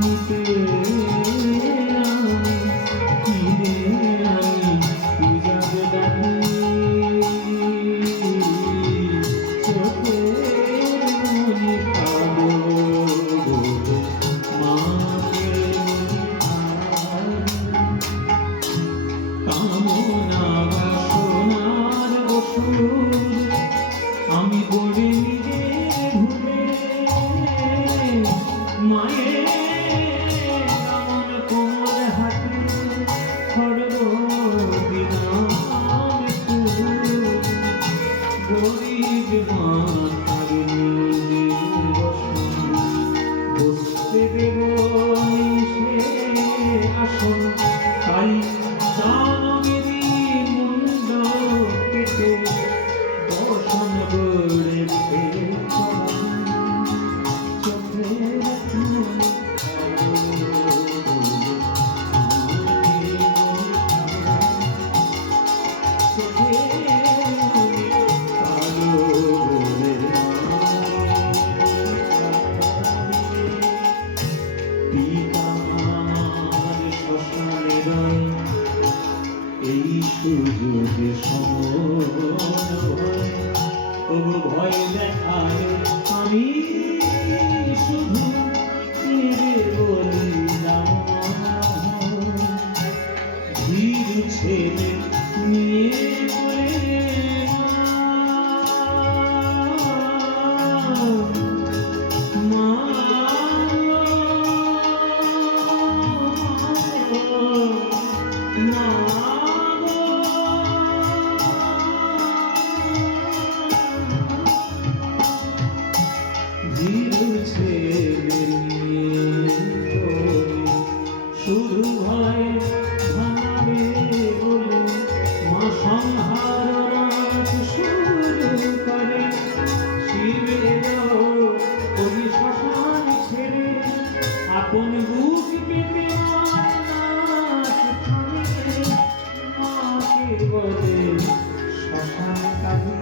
নিতে কিনে আনি পূজার ডালি চোখের মনি কালো মাকে কামনা বাসনার ওষুধ আমি গড়ে নিজে ভুলে মায়ের আমার কোমর হাতে খড়গ দিলাম গরিব মাথার বসতে দেব সে আসন তাই দানবেরই মুন্ড পেটে দর্শন গড়েছে চোখের এই সুযোগে তবু ভয় দেখায় আমি শুধু বলিলাম ধীর ছেলে নিয়ে বলে মা শুধু ভয় ভাঙাবে বলে মা সংহার শুরু করে শিবের ওই শ্মশান ছেড়ে আপন বুক পেতে মাকে বলে শ্মশান কাঁদি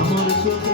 আমার চোখে